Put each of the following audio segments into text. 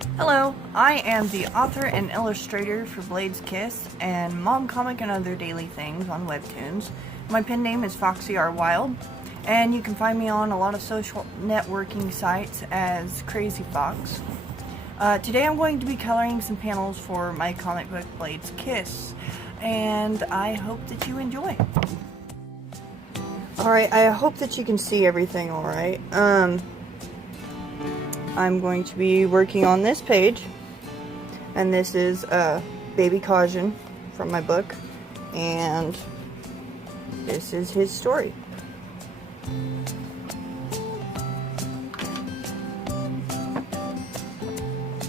Hello, I am the author and illustrator for Blade's Kiss and Mom Comic and Other Daily Things on Webtoons. My pen name is Fauxy Wild, and you can find me on a lot of social networking sites as Crazy Fox. Today I'm going to be coloring some panels for my comic book Blade's Kiss, and I hope that you enjoy. Alright, I hope that you can see everything alright. I'm going to be working on this page, and this is Baby Caution from my book, and this is his story.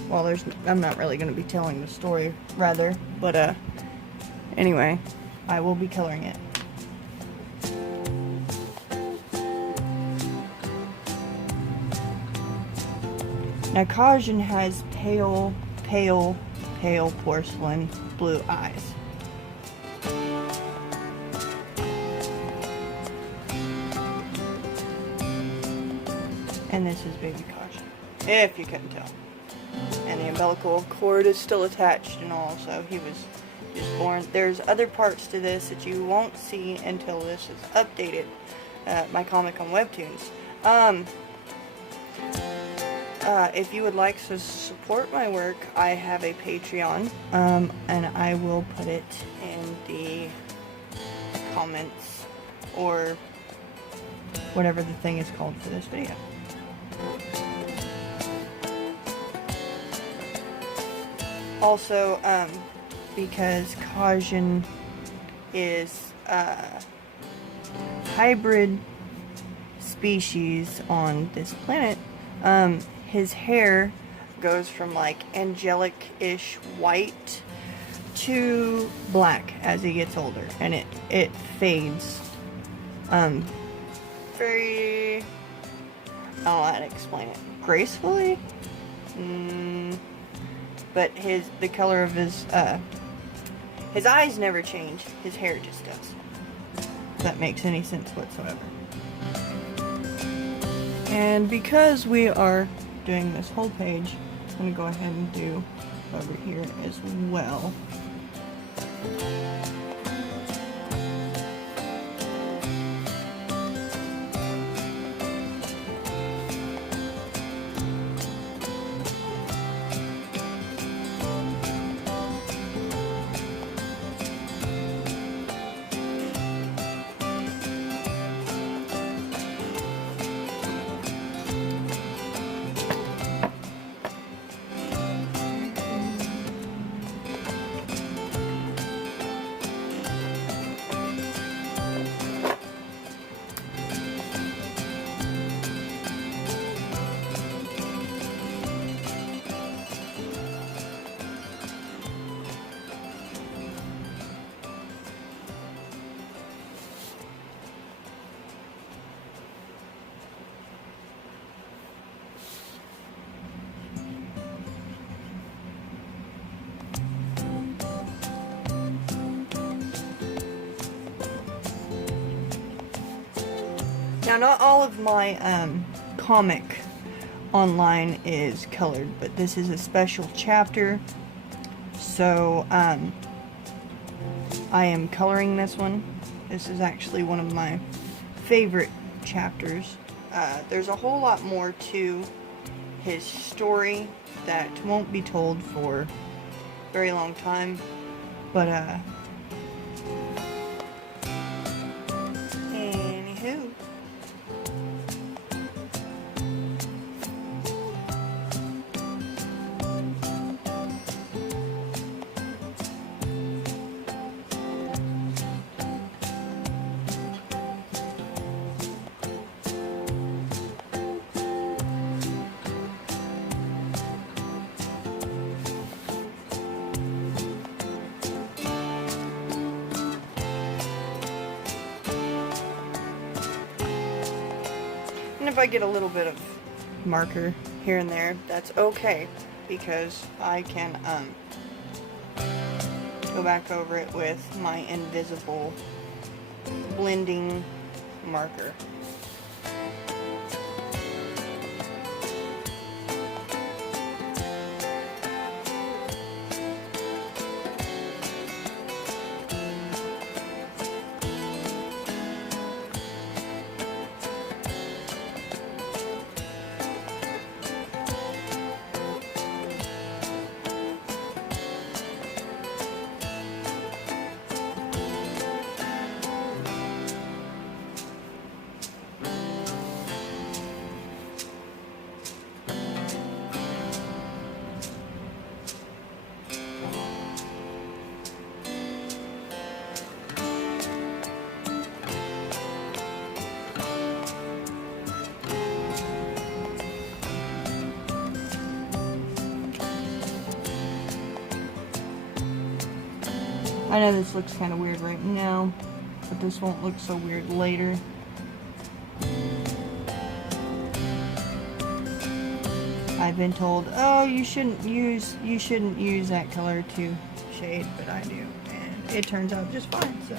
Well, I'm not really going to be telling the story, rather, but anyway, I will be coloring it. Now, Caution has pale porcelain blue eyes. And this is Baby Caution, if you couldn't tell. And the umbilical cord is still attached and all, so he was just born. There's other parts to this that you won't see until this is updated. My comic on Webtoons. If you would like to support my work, I have a Patreon, and I will put it in the comments, or whatever the thing is called for this video. Also, because Caution is a hybrid species on this planet, his hair goes from like angelic-ish white to black as he gets older, and it fades very, I don't know how to explain it, gracefully, but the color of his eyes never change, his hair just does, if that makes any sense whatsoever. And because we are doing this whole page, I'm going to go ahead and do over here as well. Now, not all of my comic online is colored, but this is a special chapter, so I am coloring this one. This is actually one of my favorite chapters. There's a whole lot more to his story that won't be told for a very long time, but anywho. And if I get a little bit of marker here and there, that's okay, because I can go back over it with my invisible blending marker. I know this looks kind of weird right now, but this won't look so weird later. I've been told, oh, you shouldn't use that color to shade, but I do, and it turns out just fine. So.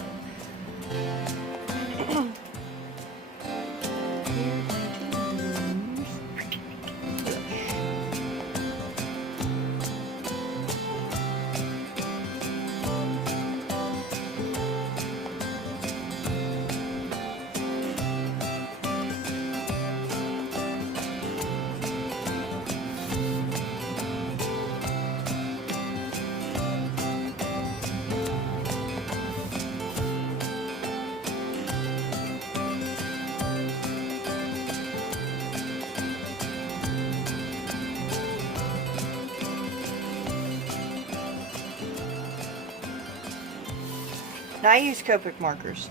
Now, I use Copic markers.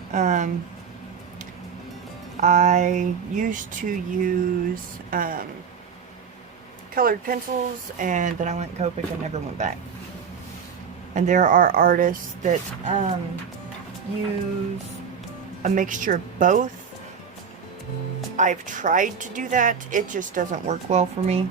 I used to use colored pencils, and then I went Copic and never went back. And there are artists that use a mixture of both. I've tried to do that. It just doesn't work well for me.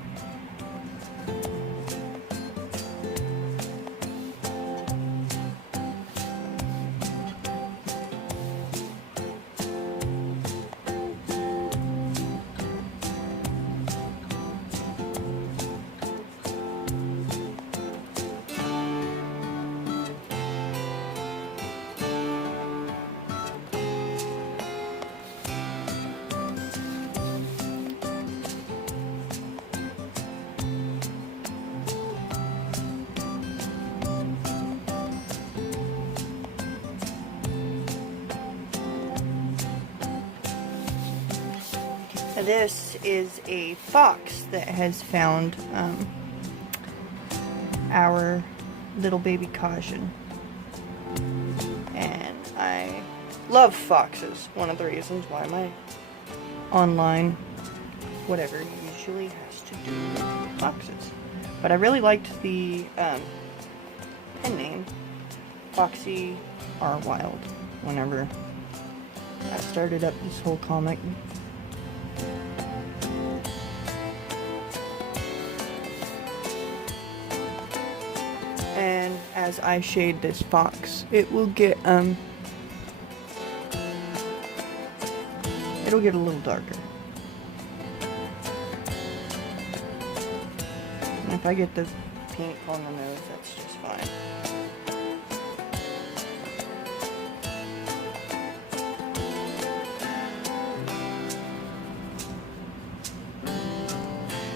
This is a fox that has found our little baby caution, and I love foxes. One of the reasons why my online whatever usually has to do with foxes. But I really liked the pen name Fauxy are Wild whenever I started up this whole comic. And as I shade this fox, it will get it'll get a little darker. And if I get the pink on the nose, that's just fine.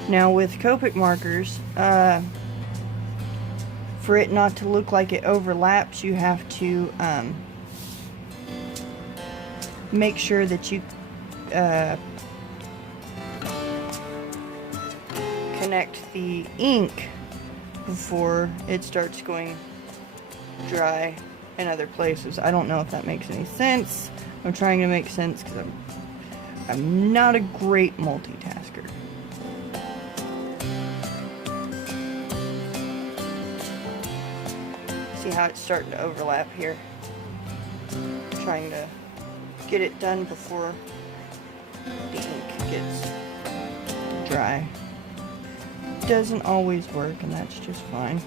Now with Copic markers, for it not to look like it overlaps, you have to make sure that you connect the ink before it starts going dry in other places. I don't know if that makes any sense. I'm trying to make sense because I'm not a great multitasker. See how it's starting to overlap here. I'm trying to get it done before the ink gets dry. Doesn't always work, and that's just fine.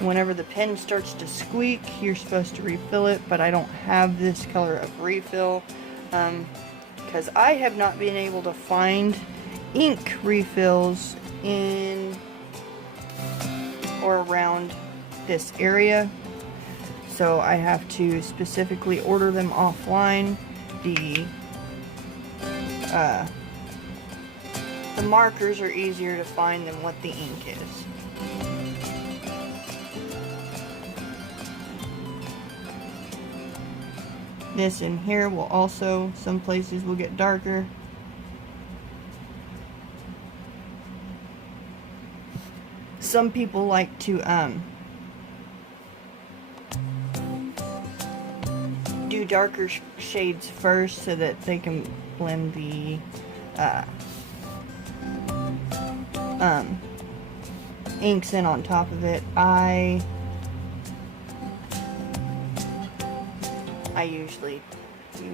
Whenever the pen starts to squeak, you're supposed to refill it, but I don't have this color of refill because I have not been able to find ink refills in or around this area, so I have to specifically order them offline. The markers are easier to find than what the ink is. This in here will also, some places will get darker. Some people like to do darker shades first so that they can blend inks in on top of it. I usually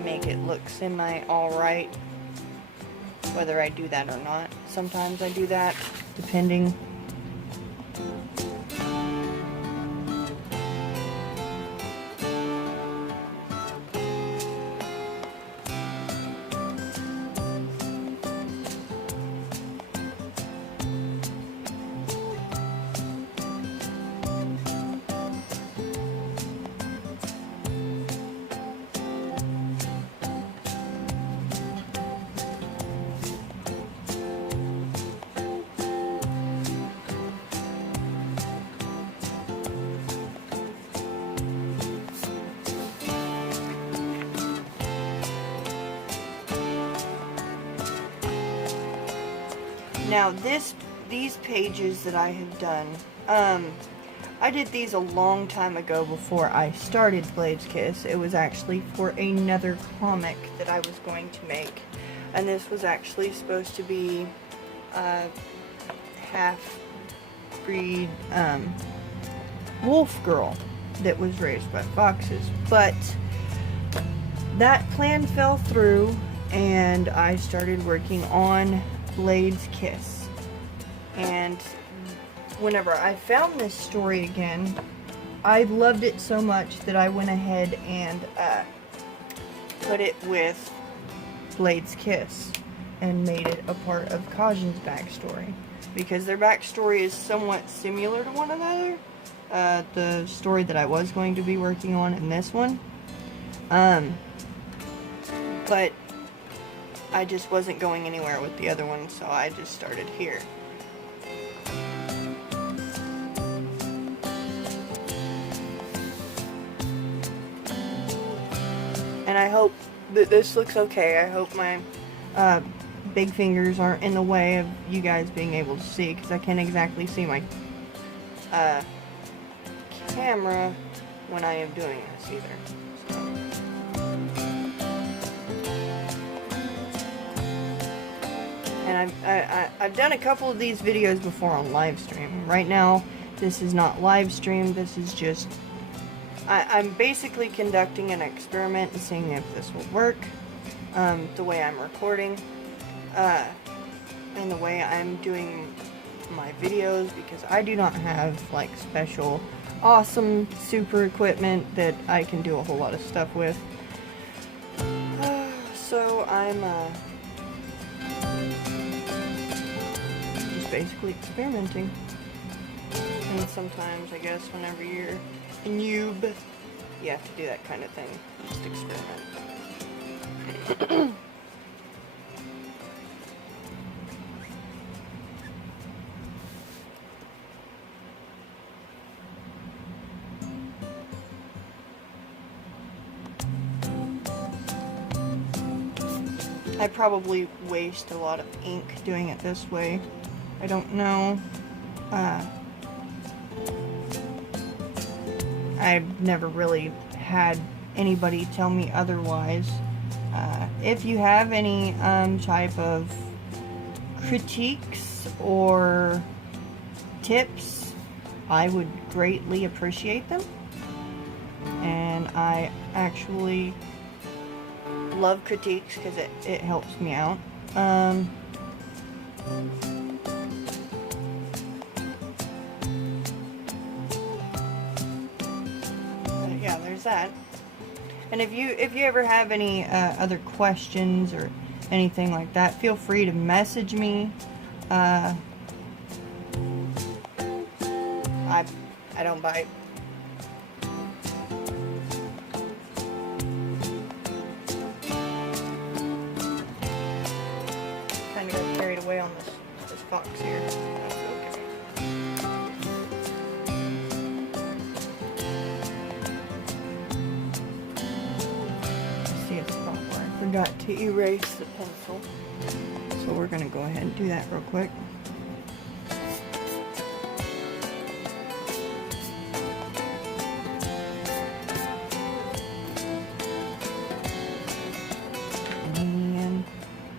make it look semi alright, whether I do that or not. Sometimes I do that, depending. Now these pages that I have done, I did these a long time ago before I started Blade's Kiss. It was actually for another comic that I was going to make, and this was actually supposed to be a half-breed wolf girl that was raised by foxes, but that plan fell through, and I started working on Blade's Kiss. And whenever I found this story again, I loved it so much that I went ahead and put it with Blade's Kiss and made it a part of Kajin's backstory, because their backstory is somewhat similar to one another. The story that I was going to be working on in this one, but I just wasn't going anywhere with the other one, so I just started here. And I hope that this looks okay. I hope my big fingers aren't in the way of you guys being able to see, because I can't exactly see my camera when I am doing this either. And I've done a couple of these videos before on live stream. Right now, this is not live stream. This is just, I'm basically conducting an experiment and seeing if this will work. The way I'm recording, and the way I'm doing my videos, because I do not have like special, awesome, super equipment that I can do a whole lot of stuff with. So I'm basically experimenting. And sometimes, I guess, whenever you're a noob, you have to do that kind of thing. Just experiment. I probably waste a lot of ink doing it this way. I don't know. I've never really had anybody tell me otherwise. If you have any type of critiques or tips, I would greatly appreciate them. And I actually love critiques because it helps me out. Yeah, there's that. And if you ever have any other questions or anything like that, feel free to message me. I don't bite. Kind of got carried away on this fox here. Forgot to erase the pencil, so we're gonna go ahead and do that real quick. And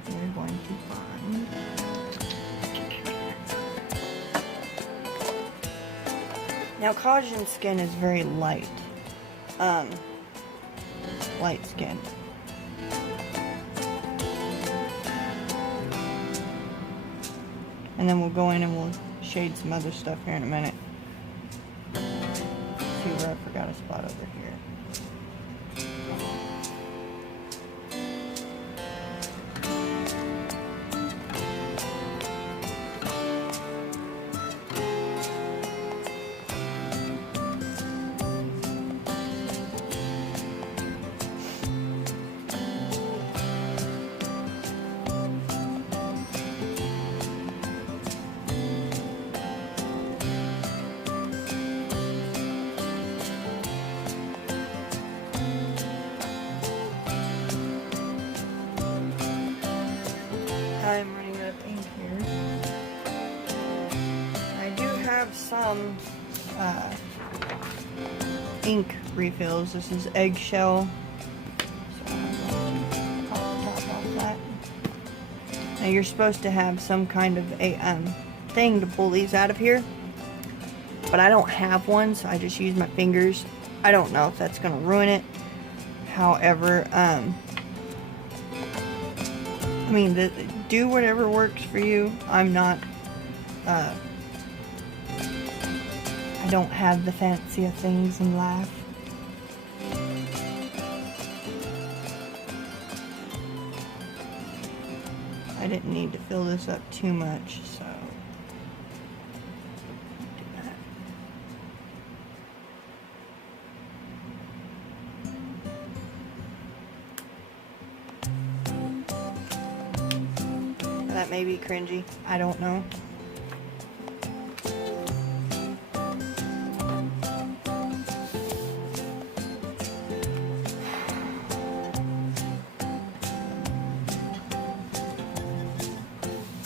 we're going to find Now, Cajun skin is very light. Light skin. And then we'll go in and we'll shade some other stuff here in a minute. See where I forgot a spot over here. I'm running out of ink here. I do have some ink refills. This is eggshell. So I'm going to pop the top off that. Now you're supposed to have some kind of a thing to pull these out of here. But I don't have one, so I just use my fingers. I don't know if that's going to ruin it. However, I mean, do whatever works for you. I'm not, I don't have the fancy of things in life. I didn't need to fill this up too much, so do that. That may be cringy. I don't know.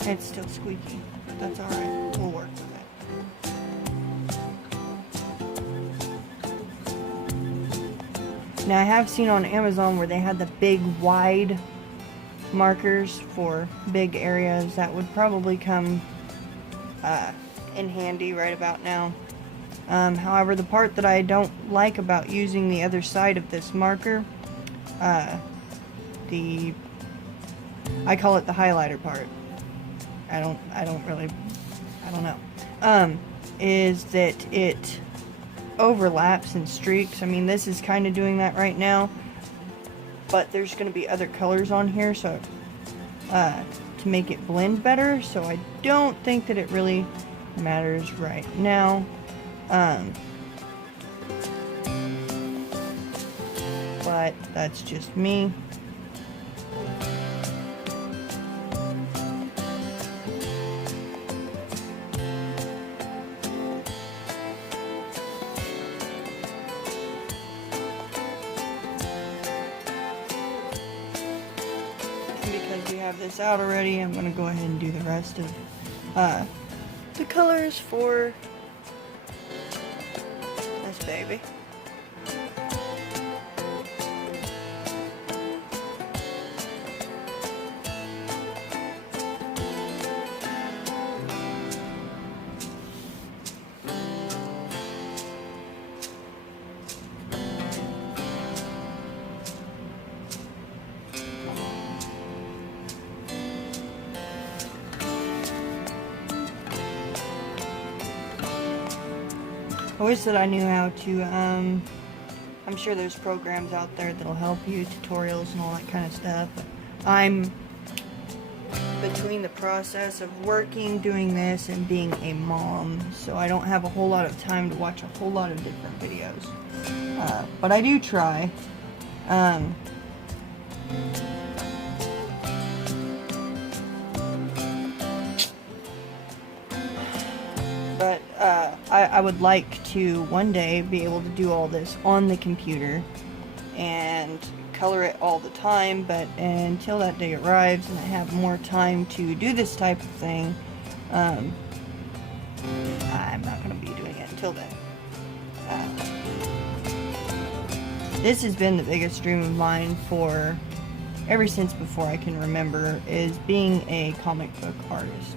It's still squeaky. That's alright. We'll work with it. Now I have seen on Amazon where they had the big wide markers for big areas. That would probably come in handy right about now. However, the part that I don't like about using the other side of this marker, I call it the highlighter part. I don't know. Is that it overlaps and streaks. I mean, this is kind of doing that right now. But there's going to be other colors on here, so to make it blend better. So I don't think that it really matters right now. But that's just me. Because we have this out already, I'm going to go ahead and do the rest of the colors for this baby. I wish that I knew how to, I'm sure there's programs out there that'll help you, tutorials and all that kind of stuff. But I'm between the process of working, doing this, and being a mom, so I don't have a whole lot of time to watch a whole lot of different videos. But I do try. But I would like to one day be able to do all this on the computer and color it all the time, but until that day arrives and I have more time to do this type of thing, I'm not going to be doing it until then. This has been the biggest dream of mine for ever since before I can remember, is being a comic book artist.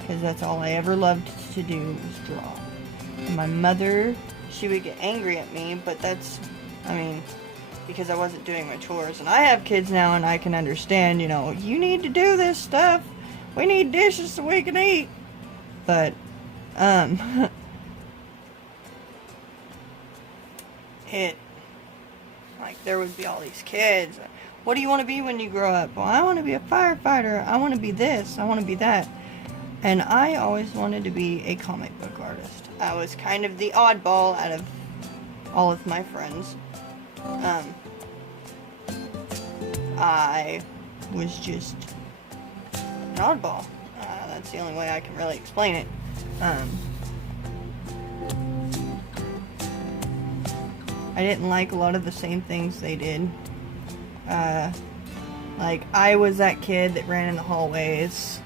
Because that's all I ever loved to do, was draw. My mother, she would get angry at me, but that's, I mean, because I wasn't doing my chores. And I have kids now, and I can understand, you know, you need to do this stuff. We need dishes so we can eat. But, like, there would be all these kids. What do you want to be when you grow up? Well, I want to be a firefighter. I want to be this. I want to be that. And I always wanted to be a comic book artist. I was kind of the oddball out of all of my friends. I was just an oddball. That's the only way I can really explain it. I didn't like a lot of the same things they did. Like, I was that kid that ran in the hallways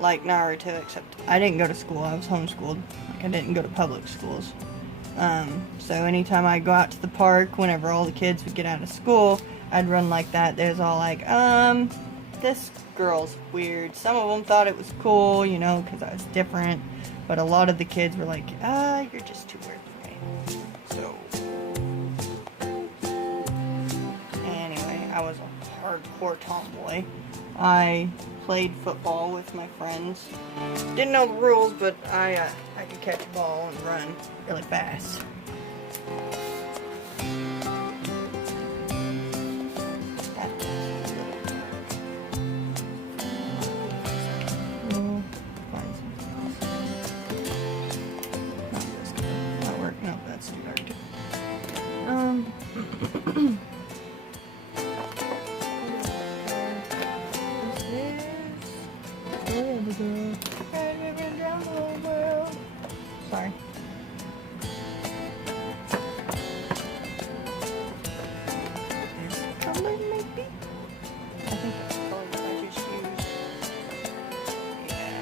like Naruto, except I didn't go to school. I was homeschooled. Like, I didn't go to public schools. So anytime I'd go out to the park, whenever all the kids would get out of school, I'd run like that. They was all like, this girl's weird. Some of them thought it was cool, you know, because I was different. But a lot of the kids were like, you're just too weird for me. So, anyway, I was a hardcore tomboy. I played football with my friends. Didn't know the rules, but I could catch a ball and run really fast. Sorry. This color maybe? I think that's the color that I just used. Yeah.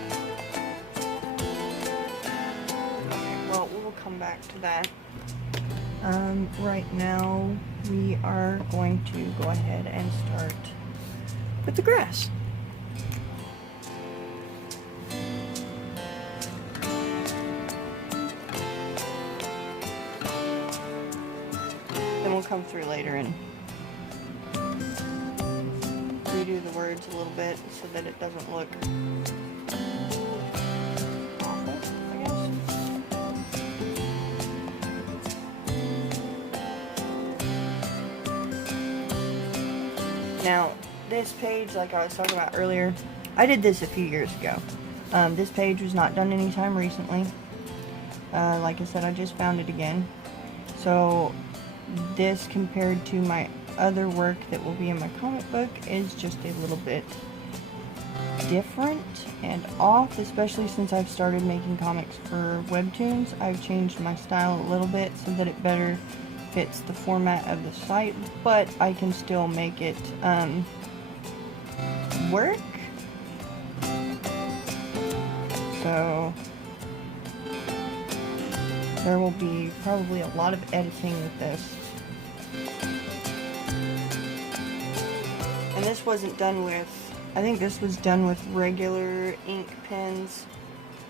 Okay, well, we'll come back to that. Right now we are going to go ahead and start with the grass. Then we'll come through later and redo the words a little bit so that it doesn't look awful, I guess. Now, this page, like I was talking about earlier, I did this a few years ago. This page was not done anytime recently. Like I said, I just found it again. So, this compared to my other work that will be in my comic book is just a little bit different and off, especially since I've started making comics for webtoons. I've changed my style a little bit so that it better fits the format of the site, but I can still make it work. So there will be probably a lot of editing with this. And this wasn't done with, I think this was done with regular ink pens.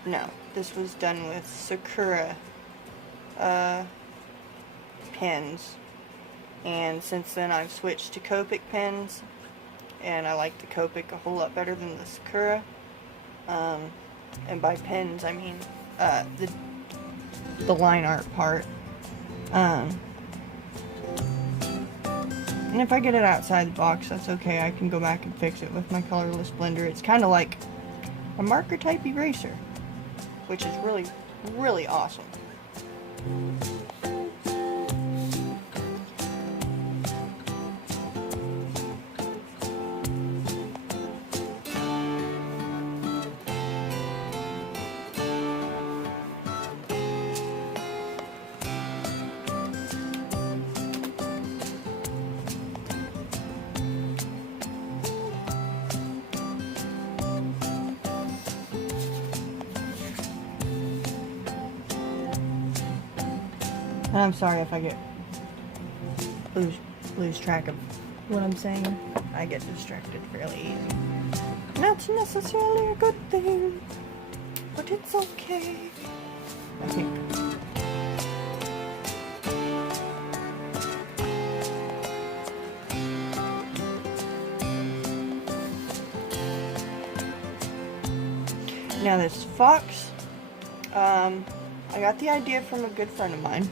No, this was done with Sakura pens. And since then I've switched to Copic pens. And I like the Copic a whole lot better than the Sakura. And by pens I mean the line art part. And if I get it outside the box, that's okay. I can go back and fix it with my colorless blender. It's kind of like a marker type eraser, which is really, really awesome. And I'm sorry if I lose track of what I'm saying. I get distracted fairly easy. Not necessarily a good thing, but it's okay. I think Now this fox, I got the idea from a good friend of mine.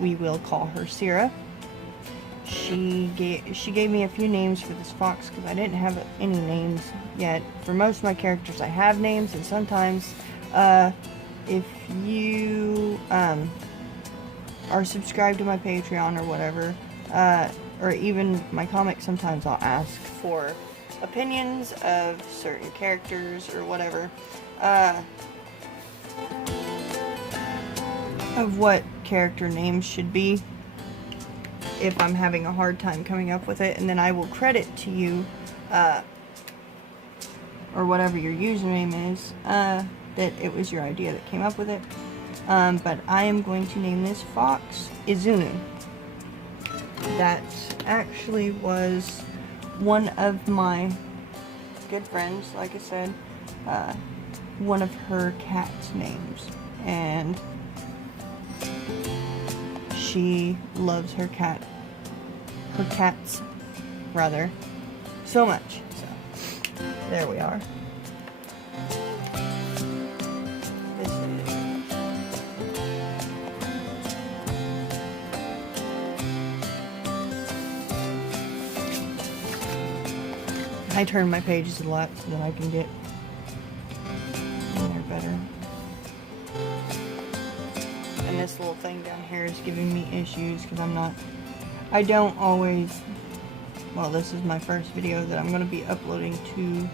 We will call her Sierra. She gave me a few names for this fox because I didn't have any names yet. For most of my characters I have names, and sometimes if you are subscribed to my Patreon or whatever, or even my comics, sometimes I'll ask for opinions of certain characters or whatever, of what character names should be if I'm having a hard time coming up with it, and then I will credit to you, or whatever your username is, that it was your idea that came up with it. But I am going to name this fox Izunu. That actually was one of my good friends, like I said, one of her cat's names, and she loves her cats rather, so much. So there we are. This is I turn my pages a lot so that I can get in there better. And this little thing down here is giving me issues because I don't always, well, this is my first video that I'm going to be uploading to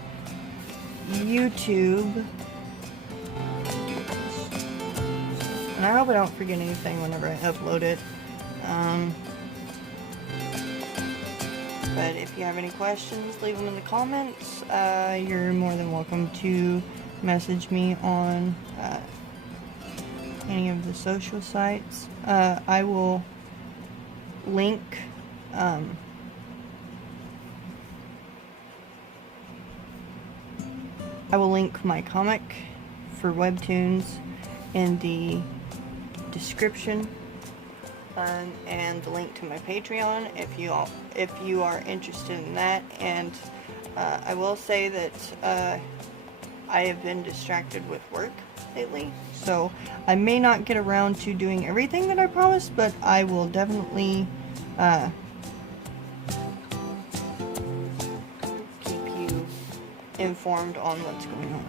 YouTube. And I hope I don't forget anything whenever I upload it. But if you have any questions, leave them in the comments. You're more than welcome to message me on any of the social sites. I will link my comic for webtoons in the description, and the link to my Patreon if you are interested in that. And I will say that I have been distracted with work lately, so I may not get around to doing everything that I promised, but I will definitely keep you informed on what's going on.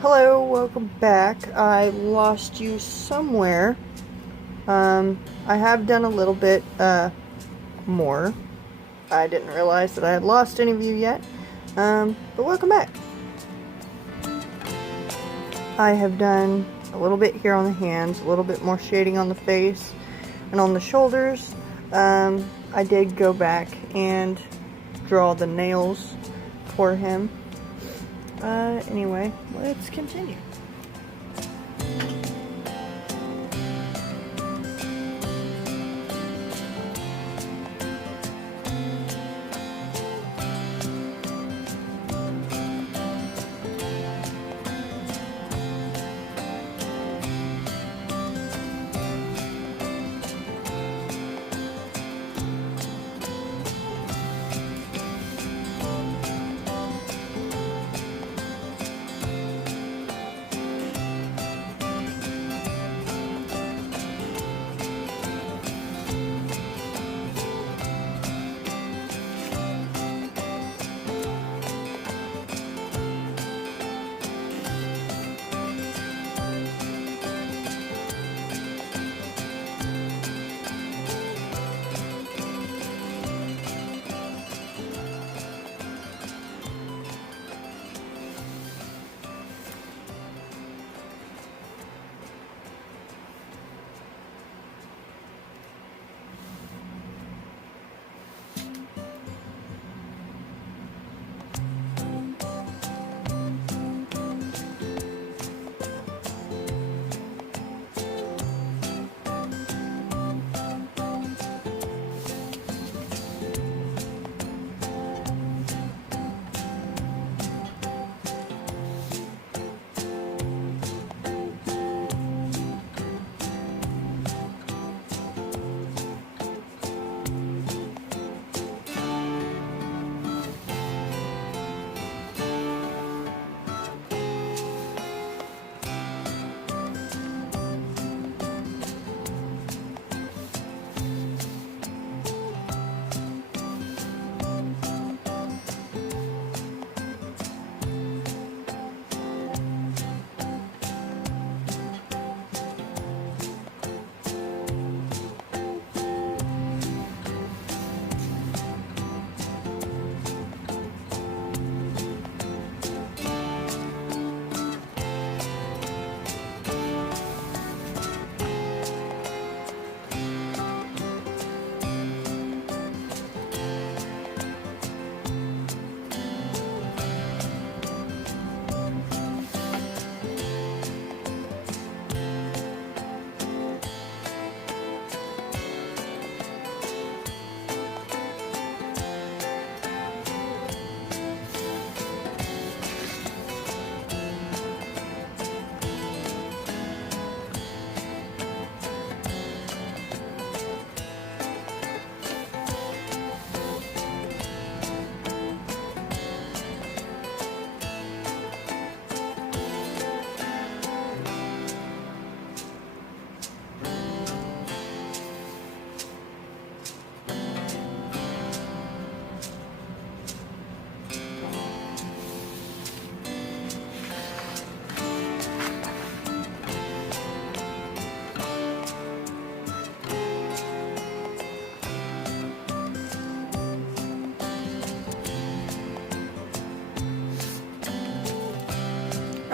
Hello, welcome back. I lost you somewhere. I have done a little bit more. I didn't realize that I had lost any of you yet. But welcome back. I have done a little bit here on the hands, a little bit more shading on the face and on the shoulders. I did go back and draw the nails for him. Anyway, let's continue.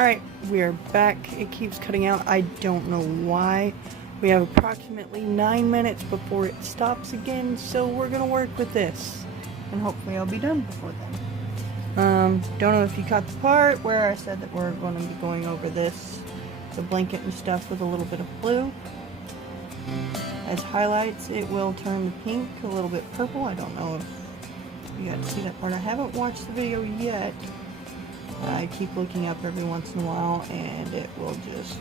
Alright, we are back. It keeps cutting out. I don't know why. We have approximately 9 minutes before it stops again, so we're gonna work with this. And hopefully I'll be done before then. Don't know if you caught the part where I said that we're gonna be going over this, the blanket and stuff, with a little bit of blue. As highlights, it will turn the pink a little bit purple. I don't know if you got to see that part. I haven't watched the video yet. I keep looking up every once in a while and it will just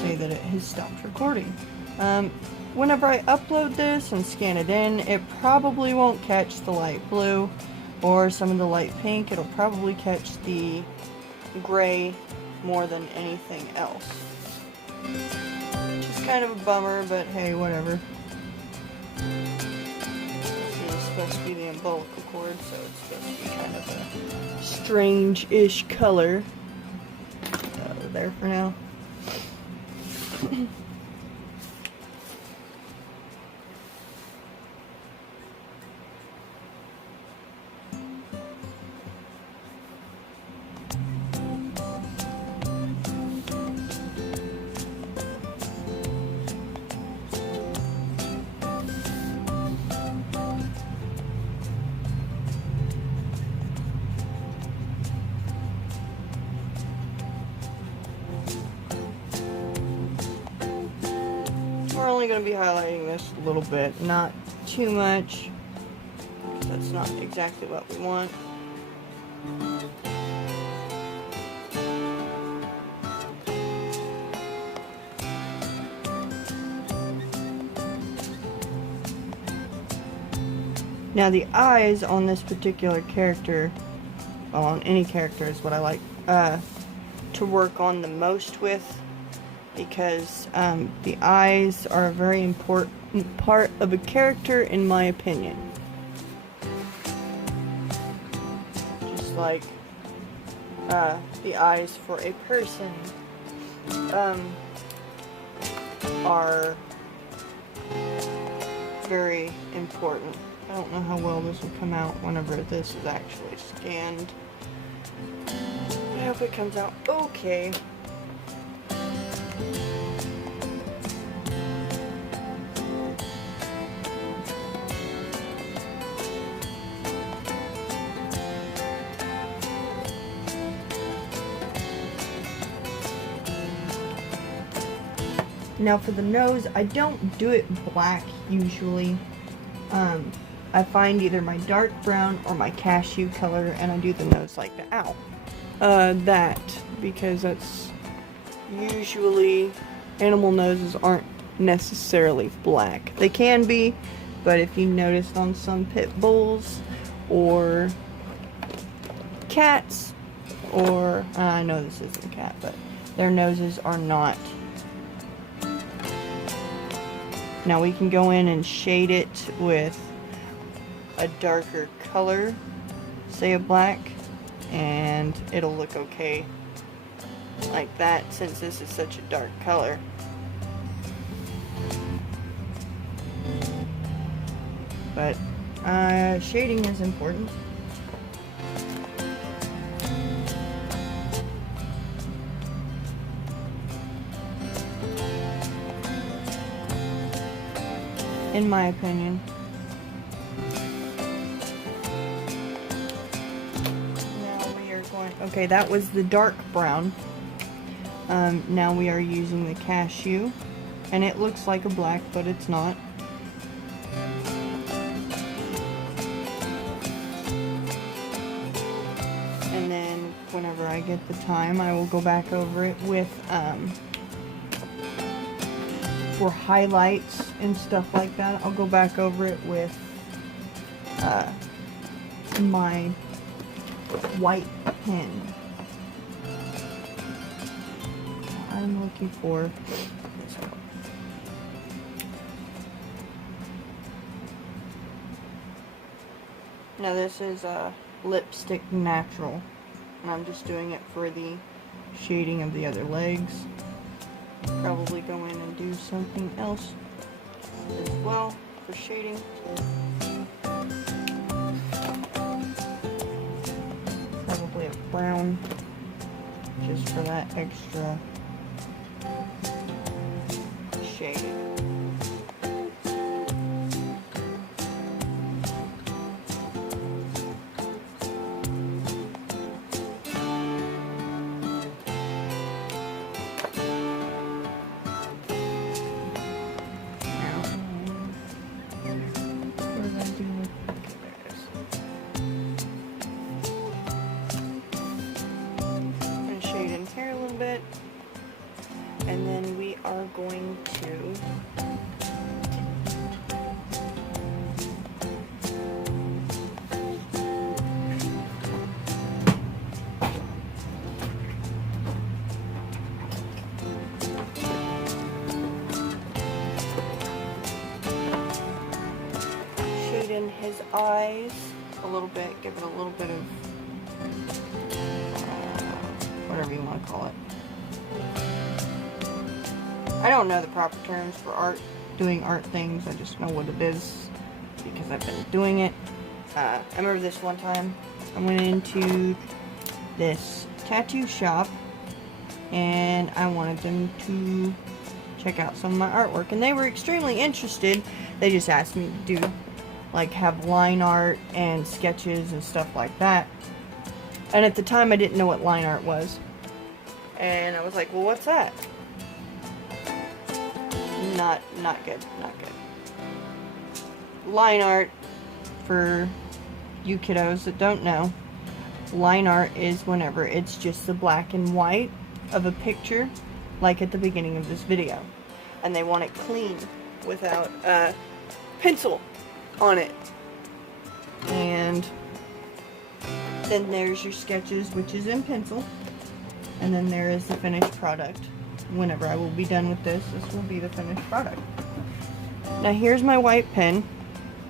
say that it has stopped recording. Whenever I upload this and scan it in, it probably won't catch the light blue or some of the light pink. It'll probably catch the gray more than anything else. Which is kind of a bummer, but hey, whatever. This is supposed to be the umbilical cord, so it's supposed to be kind of a strange-ish color. There for now. We're only going to be highlighting this a little bit, not too much. That's not exactly what we want. Now the eyes on this particular character, well, on any character, is what I like to work on the most with, because the eyes are a very important part of a character, in my opinion. Just like the eyes for a person are very important. I don't know how well this will come out whenever this is actually scanned. I hope it comes out okay. Now for the nose, I don't do it black usually. I find either my dark brown or my cashew color, and I do the nose like that. Ow. That, because that's usually, animal noses aren't necessarily black. They can be, but if you noticed on some pit bulls or cats, or, I know this isn't a cat, but their noses are not. Now we can go in and shade it with a darker color, say a black, and it'll look okay like that, since this is such a dark color. But shading is important. In my opinion. Now we are going, okay, that was the dark brown. Now we are using the cashew, and it looks like a black, but it's not. And then whenever I get the time, I will go back over it with for highlights and stuff like that. I'll go back over it with my white pen. I'm looking for this one. Now this is Lipstick Natural, and I'm just doing it for the shading of the other legs. Probably go in and do something else as well for shading. Probably a brown just for that extra shade. Here a little bit, and then we are going to shade in his eyes a little bit, give it a little bit of whatever you want to call it. I don't know the proper terms for art, doing art things. I just know what it is because I've been doing it. I remember this one time I went into this tattoo shop and I wanted them to check out some of my artwork, and they were extremely interested. They just asked me to do, like, have line art and sketches and stuff like that. And at the time I didn't know what line art was. And I was like, well, what's that? Not good, not good. Line art, for you kiddos that don't know, line art is whenever it's just the black and white of a picture, like at the beginning of this video. And they want it clean, without a pencil on it. And then there's your sketches, which is in pencil. And then there is the finished product. Whenever I will be done with this, this will be the finished product. Now here's my white pen.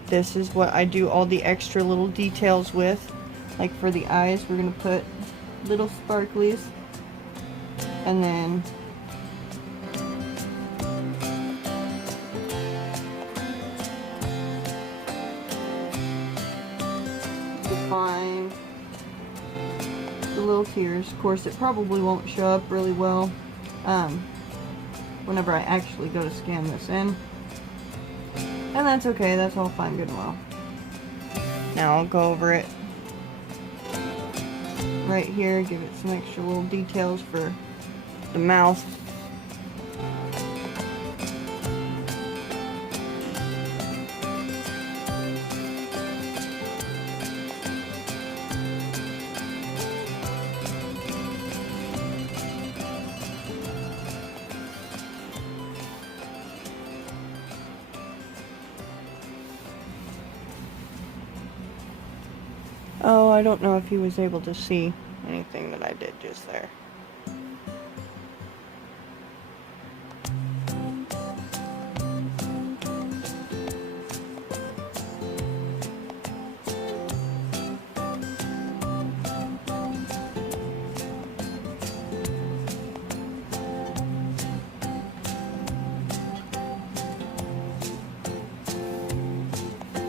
This is what I do all the extra little details with. Like for the eyes, we're going to put little sparklies. And then define the little tears. Of course, it probably won't show up really well whenever I actually go to scan this in. And that's okay, that's all fine, good and well. Now I'll go over it right here, give it some extra little details for the mouth. Oh, I don't know if he was able to see anything that I did just there.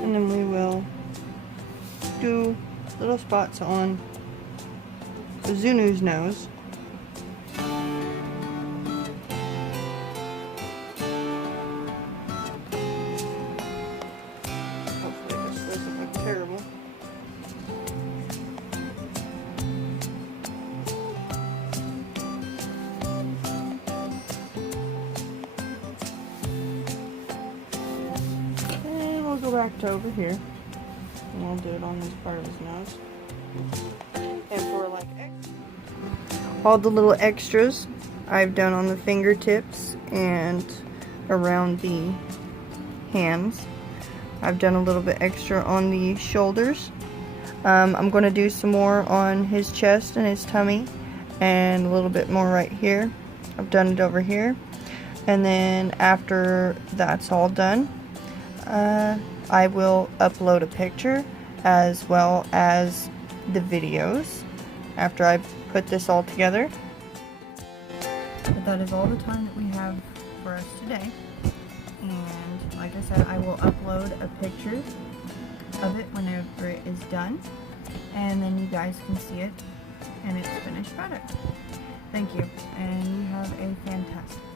And then we will do little spots on the Zunu's nose. Hopefully this doesn't look terrible. And we'll go back to over here. And we'll do it on this part of his nose. And for like all the little extras I've done on the fingertips and around the hands. I've done a little bit extra on the shoulders. I'm going to do some more on his chest and his tummy, and a little bit more right here. I've done it over here. And then after that's all done, I will upload a picture as well as the videos after I put this all together. But that is all the time that we have for us today. And like I said, I will upload a picture of it whenever it is done, and then you guys can see it and its finished product. Thank you, and you have a fantastic